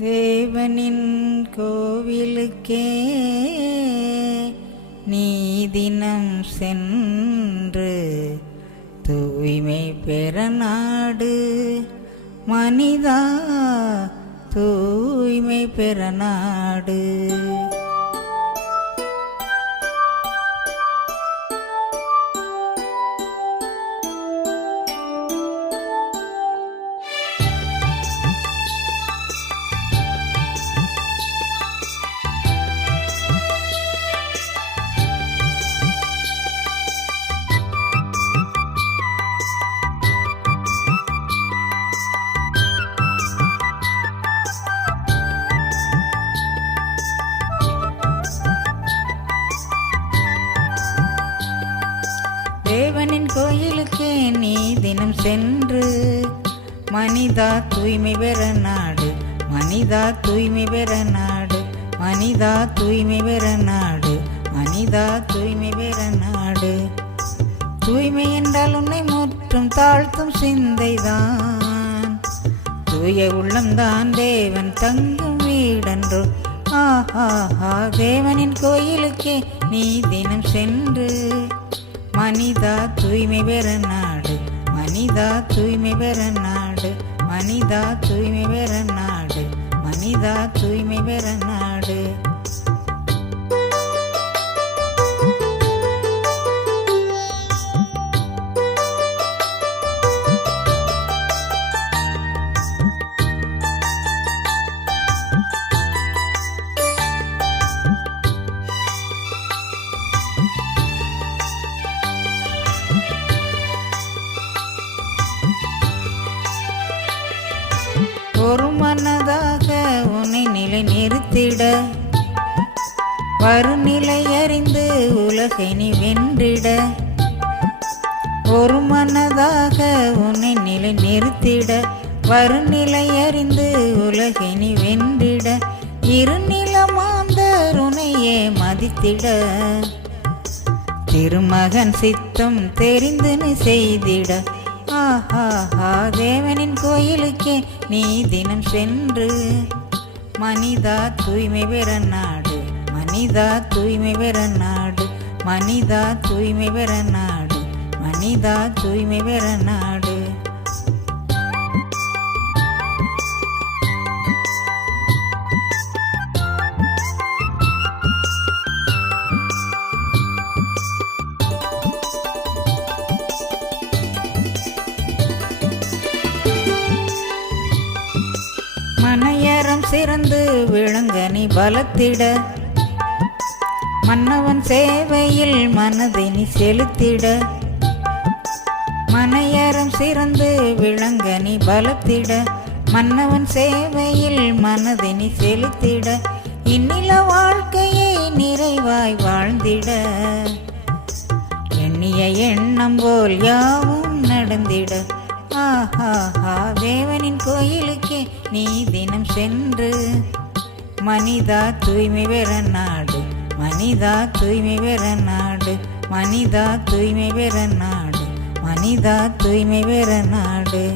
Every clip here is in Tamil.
தேவனின் கோவிலுக்கே நீ தினம் சென்று தூய்மை பெற நாடு. மனிதா தூய்மை பெற நாடு. தேவனின் கோயிலுக்கே நீ தினம் சென்று மனிதா தூய்மை பெற நாடு. மனிதா தூய்மை பெற நாடு. மனிதா தூய்மை பெற நாடு. மனிதா தூய்மை பெற நாடு. தூய்மை என்றால் உன்னை முற்றும் தாழ்த்தும் சிந்தைதான். தூய உள்ளம்தான் தேவன் தங்கும் வீடன்றோ. ஆஹா, தேவனின் கோயிலுக்கே நீ தினம் சென்று மனிதா தூய்மை பெற நாடு. மனிதா தூய்மை பெற நாடு. மனிதா தூய்மை பெற நாடு. மனிதா தூய்மை பெற நாடு. ஒரு மனதாக உன்னை நிலை நிறுத்திட வருநிலை அறிந்து உலகை நீ வென்றிட. ஒரு மனதாக உன்னை நிலை நிறுத்திட வருநிலை அறிந்து உலகை நீ வென்றிட. இருநிலமாந்தர் உன்னையே மதித்திட திருமகன் சித்தம் தெரிந்து நீ செய்திட. ஆஹா, தேவனின் கோயிலுக்கே நீ தினம் சென்று மனிதா தூய்மை பெற நாடு. மனிதா தூய்மை பெற நாடு. மனிதா தூய்மை பெற நாடு. மனிதா தூய்மை பெற நாடு. மனையறம் சிறந்து விளங்க நீ பலத்திட மன்னவன் சேவையில் மனதை நீ செலுத்திட. மனையறம் சிறந்து விளங்க நீ பலத்திட மன்னவன் சேவையில் மனதை நீ செலுத்திட. இந்நில வாழ்க்கையை நிறைவாய் வாழ்ந்திட எண்ணிய எண்ணம் போல் யாவும் நடந்திட. ஆஹா, தேவனின் கோயிலுக்கே நீ தினம் சென்று மனிதா தூய்மை பெற நாடு. மனிதா தூய்மை பெற நாடு. மனிதா தூய்மை பெற நாடு. மனிதா தூய்மை பெற நாடு.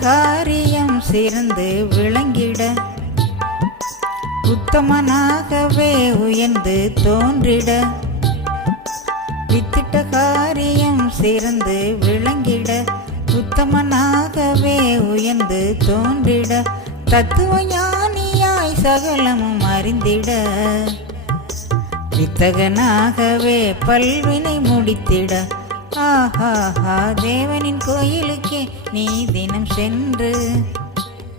காரியம் சிறந்து விளங்கிட உத்தமனாகவே உயர்ந்து தோன்றிட. வித்திட்ட காரியம் சிறந்து விளங்கிட உத்தமனாகவே உயர்ந்து தோன்றிட. தத்துவ ஞானியாய் சகலமும் அறிந்திட வித்தகனாகவே பல்வினை முடித்திட. ஆஹா, தேவனின் கோயிலுக்கே நீ தினம் சென்று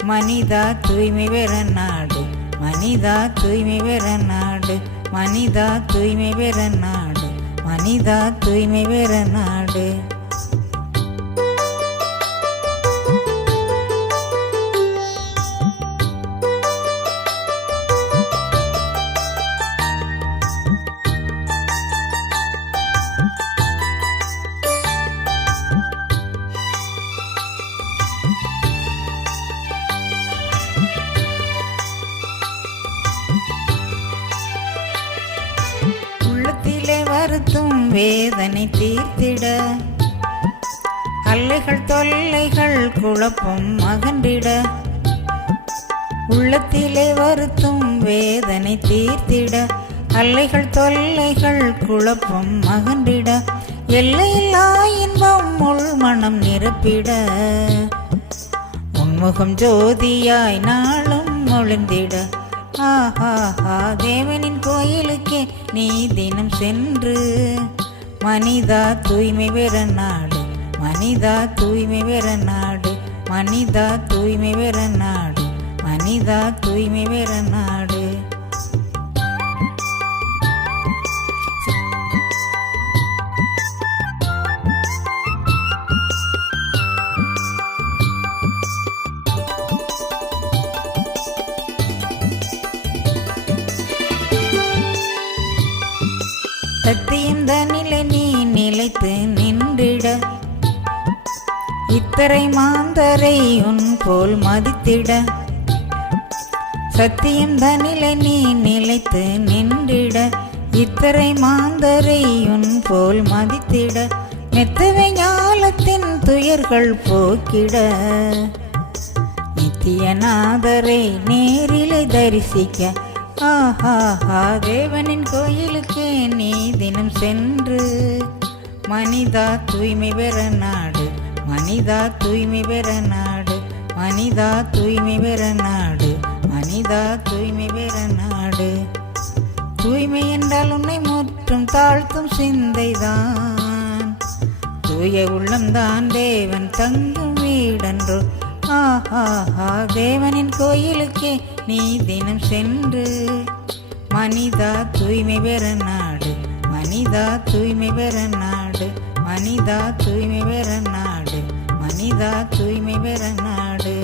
மனிதா தூய்மை பெற நாடு. மனிதா தூய்மை பெற நாடு. மனிதா தூய்மை பெற நாடு. மனிதா தூய்மை பெற நாடு. வருத்தும் வேதனை தீர்த்திட, அல்லைகள் தொல்லைகள் குழப்பம் அகன்றிட, உள்ளத்திலே வருத்தும் வேதனை தீர்த்திட, அல்லைகள் தொல்லைகள் குழப்பம் அகன்றிட, எல்லையில்லா இன்பம் உள் மனம் நிரப்பிட, உன்முகம் ஜோதியாய் நாளும் ஒளிந்திட. ஆஹா தேவனின் கோயிலுக்கே நீ தினம் சென்று, மனிதா தூய்மை பெற நாடு, மனிதா தூய்மை பெற நாடு, மனிதா தூய்மை பெற நாடு, மனிதா தூய்மை பெற நாடு. சத்தியம் தன்னிலே நீ நிலைத்து நின்றிட, இத்தரை மாந்தரை உன் போல் மதித்திட, சத்தியம் தன்னிலே நீ நிலைத்து நின்றிட, இத்தரை மாந்தரை உன் போல் மதித்திட, மெத்தவை ஞாலத்தின் துயர்கள் போக்கிட, நித்தியநாதரை நேரிலை தரிசிக்க. ஆஹா தேவனின் கோயிலுக்கே நீ தினம் சென்று, மனிதா தூய்மை பெற நாடு, மனிதா தூய்மை பெற நாடு, மனிதா தூய்மை பெற நாடு, மனிதா தூய்மை பெற நாடு. தூய்மை என்றால் உன்னை முற்றும் தாழ்த்தும் சிந்தைதான், தூய உள்ளம்தான் தேவன் தங்கும் வீடன்றோ. ஆஹா தேவனின் கோயிலுக்கே நீ தினம் சென்று, மனிதா தூய்மை பெற நாடு, மனிதா தூய்மை பெற நாடு, மனிதா தூய்மை பெற நாடு, மனிதா தூய்மை பெற நாடு.